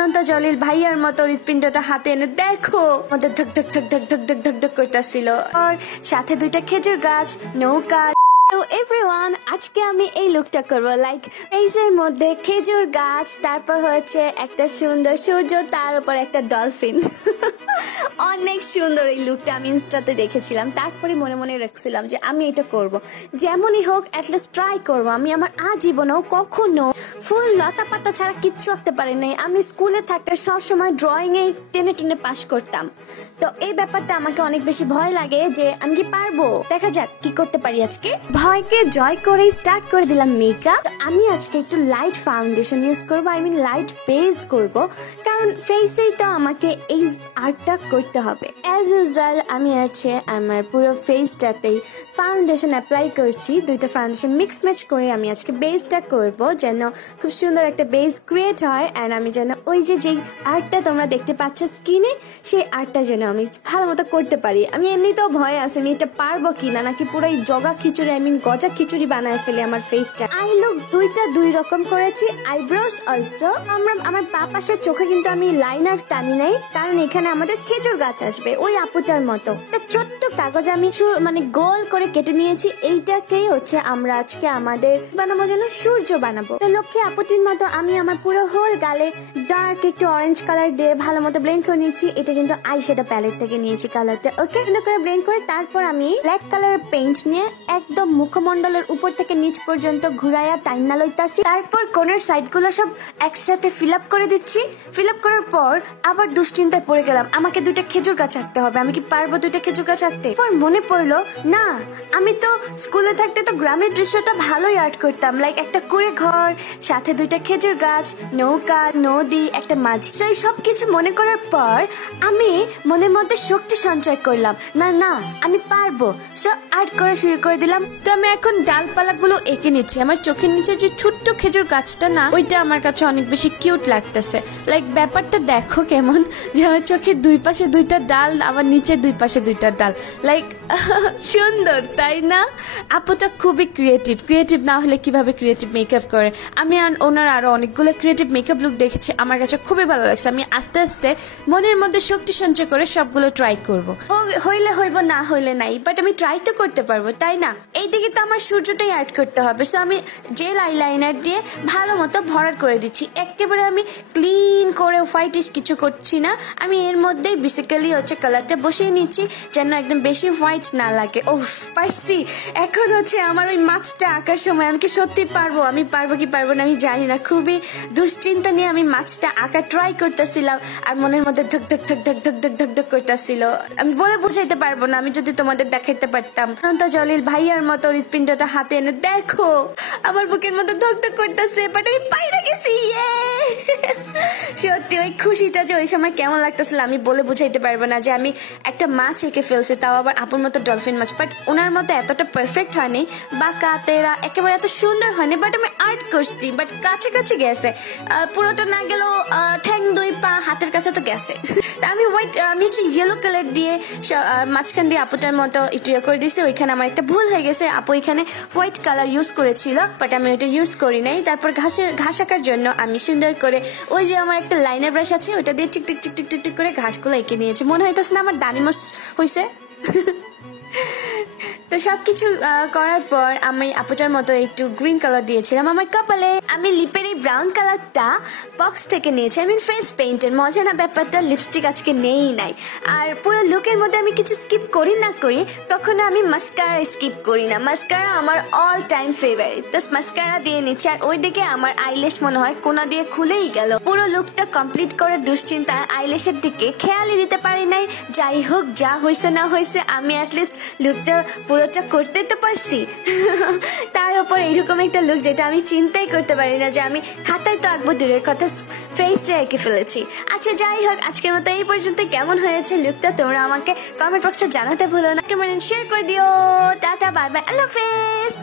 অনন্ত জলিল ভাইয়ার মতো হৃৎপিণ্ডটা হাতে এনে দেখো আমাদের ধক ধক ধক ধক ধক ধক ধক ধক করতেছিল। আর সাথে দুইটা খেজুর গাছ, নৌকা। তো এভরিওয়ান, আজকে আমি এই লুকটা করব, লাইক ফেসের মধ্যে খেজুর গাছ, তারপর হচ্ছে একটা সুন্দর সূর্য, তার উপর একটা ডলফিন। অনেক সুন্দর এই লুকটা আমি ইনস্টাতে দেখেছিলাম, তারপরে মনে মনে রাখছিলাম যে আমি এটা করব, যেমনই হোক অ্যাটলিস্ট ট্রাই করব। আমি আমার আজীবনেও কখনো ফুল লতা পাতা ছাড়া কিচ্ছু আঁকতে পারি নাই। আমি স্কুলে থাকতে সবসময় ড্রয়িংয়ে টেনে টেনে পাস করতাম। তো এই ব্যাপারটা আমাকে অনেক বেশি ভয় লাগে যে আমি কি পারবো, দেখা যাক কি করতে পারি। আজকে ভয়কে জয় করে স্টার্ট করে দিলাম মেকআপ। আমি আজকে একটু লাইট ফাউন্ডেশন ইউজ করবো, আই মিন লাইট বেস করব, কারণ ফেসেই তো আমাকে এই আর্টটা করতে হবে। অ্যাজ ইউজুয়াল আমি আছে আমার পুরো ফেসটাতেই ফাউন্ডেশন অ্যাপ্লাই করছি। দুইটা ফাউন্ডেশন মিক্স ম্যাচ করে আমি আজকে বেসটা করব, যেন খুব সুন্দর একটা বেস ক্রিয়েট হয়। অ্যান্ড আমি যেন ওই যেই আর্টটা তোমরা দেখতে পাচ্ছ স্কিনে, সেই আর্টটা যেন আমি ভালো মতো করতে পারি। আমি এমনিতেও ভয় আছে আমি এটা পারবো কিনা, নাকি পুরোই জগা খিচুড়ি, আই মিন গজা খিচুড়ি বানায় ফেলে আমার ফেসটা। আই লুক দুইটা দুই রকম করেছি, আইব্রোস অলসো। আমার পাশের চোখে কিন্তু আমি লাইনার টানি নাই, কারণ এখানে আমাদের খেজুর গাছ আসবে ওই আপুটার মতো। তা ছোট্ট কাগজ আমি মানে গোল করে কেটে নিয়েছি। এইটাকেই হচ্ছে আমরা আজকে আমাদের বানাবো, যেন সূর্য বানাবো। তো লক্ষ্মী আপুটির মতো আমি আমার পুরো হোল গালে ডার্ক একটু অরেঞ্জ কালার দিয়ে ভালো মতো ব্লেন্ড করে নিচ্ছি। এটা কিন্তু আইশ্যাডো প্যালেট থেকে নিয়েছি কালারটা। ওকে, সুন্দর করে ব্লেন্ড করে তারপর আমি ব্ল্যাক কালারের পেইন্ট নিয়ে একদম মুখমণ্ডলের উপর থেকে নিচ পর্যন্ত ঘুরাইয়া টাইনা লইতাছি। তারপর কোণের সাইডগুলো সব একসাথে ফিল আপ করে দিচ্ছি। ফিল আপ করার পর আবার দুশ্চিন্তায় পড়ে গেলাম, আমাকে দুইটা খেজুর গাছ আঁকতে হবে। আমি কি পারবো দুইটা খেজুর গাছ আঁকতে? পর মনে পড়লো, না আমি তো স্কুলে থাকতে তো গ্রামের দৃশ্যটা ভালোই আর্ট করতাম, লাইক একটা কুড়ে ঘর, সাথে দুইটা খেজুর গাছ, নৌকা, নদী, একটা মাঝি। সেই সব কিছু মনে করার পর আমি মনের মধ্যে শক্তি সঞ্চয় করলাম, না না আমি পারবো। সো আর্ট করা শুরু করে দিলাম। তো আমি এখন ডালপালাগুলো এঁকে নিচ্ছি। আমার চোখের নিচে যে ছোট্ট খেজুর গাছটা না, ওইটা আমার কাছে অনেক বেশি কিউট লাগতেছে। লাইক ব্যাপারটা দেখো কেমন, যে আমার চোখের দুই পাশে দুইটা ডাল, আবার নিচের দুই পাশে দুইটা ডাল, লাইক সুন্দর তাই না? আপুটা খুবই ক্রিয়েটিভ না হলে কিভাবে ক্রিয়েটিভ মেকআপ করে। আমি ওনার আরো অনেকগুলো ক্রিয়েটিভ মেকআপ লুক দেখেছি, আমার কাছে খুবই ভালো লাগছে। আমি আস্তে আস্তে মনের মধ্যে শক্তি সঞ্চয় করে সবগুলো ট্রাই করবো। হইলে হইব, না হইলে নাই, বাট আমি ট্রাই তো করতে পারবো তাই না? এইদিকে তো আমার সূর্যটাই আর্ট করতে হবে। সো আমি জেল আইলাইনার দিয়ে ভালো মতো ভরাট করে দিচ্ছি। একেবারে আমি ক্লিন করে হোয়াইটিশ কিছু করছি না, আমি এর মধ্যেই বেসিক্যালি হচ্ছে কালারটা বসিয়ে নিচ্ছি, যেন একদম বেশি হোয়াইট না লাগে। ওহ পারছি। এখন হচ্ছে আমার ওই মাছটা আঁকার সময় আমি কি সত্যি পারবো, আমি পারবো কি পারবো না আমি জানি না। খুবই দুশ্চিন্তা নিয়ে আমি মাছটা আঁকা ট্রাই করতেছিলাম, আর মনের মধ্যে ধক ধক ধক ধক ধক ধক ধক ধক করতেছিল। আমি বলে বুঝাইতে পারবো না, আমি যদি তোমাদের দেখাইতে পারতাম। অনন্ত জলিল ভাইয়ার মতো হৃৎপিণ্ডটা হাতে এনে দেখো আমার বুকের মধ্যে ধক ধক করতেছে, বাট আমি পাইরা গেছি। সত্যি ওই খুশিটা যে ওই সময় কেমন লাগতেছিল আমি বলে বুঝাইতে পারবো না, যে আমি একটা মাছ এঁকে ফেলছি, তাও আবার আপুর মতো ডলফিন মাছ। বাট ওনার মতো এতটা পারফেক্ট হয়নি, বাঁকা তেরা একেবারে এত সুন্দর হয়নি, বাট আমি আর্ট করছি, বাট কাছাকাছি গেছে। পুরোটা না গেলেও ঠ্যাং দুই পা হাতের কাছে তো গেছে। আমি হচ্ছে ইয়েলো কালার দিয়ে মাঝখান দিয়ে আপুটার মতো একটু ইয়ে করে দিয়েছি। ওইখানে আমার একটা ভুল হয়ে গেছে, আপু এখানে হোয়াইট কালার ইউজ করেছিল, বাট আমি ওইটা ইউজ করি নাই। তারপর ঘাস আঁকার জন্য আমি সুন্দর করে ওই যে আমার একটা লাইনার ব্রাশ আছে, ওইটা দিয়ে tick tick tick tick tick tick করে ঘাসগুলো এঁকে নিয়েছে। মনে হইতেছে না আমার দানিমস হয়েছে। তো সবকিছু করার পর আমি আপুটার মতো একটু গ্রিন কালার দিয়েছিলাম আমার কপালে। আমি লিপের এই ব্রাউন কালারটা বক্স থেকে নিয়েছি, আমি ফেস পেইন্টের। মজা না ব্যাপারটা, লিপস্টিক আজকে নেই নাই। আর পুরো লুকের মধ্যে আমি কিছু স্কিপ করি না করি, কখনো আমি মাস্কারা স্কিপ করি না। মাস্কারা আমার অল টাইম ফেভারিট, তো মাস্কারা দিয়ে নিচ্ছি। আর ওইদিকে আমার আইলেশ মনে হয় কোনা দিয়ে খুলেই গেল। পুরো লুকটা কমপ্লিট করে দুশ্চিন্তা আইলেশের দিকে খেয়ালই দিতে পারি নাই। যাই হোক, যা হয়েছে না হয়েছে, আমি অ্যাটলিস্ট লুকটা পুরোটা করতে তো পারছি। তার উপর এইরকম একটা লুক যেটা আমি চিন্তাই করতে পারি না যে আমি খাতায় তো আঁকবো, দূরের কথা ফেসে এঁকে ফেলেছি। আচ্ছা যাই হোক, আজকের মতো এই পর্যন্ত। কেমন হয়েছে লুকটা তোমরা আমাকে কমেন্ট বক্সে জানাতে ভুলো না, কমেন্ট শেয়ার করে দিও। টাটা, বাই বাই, আল্লাহ হাফেজ।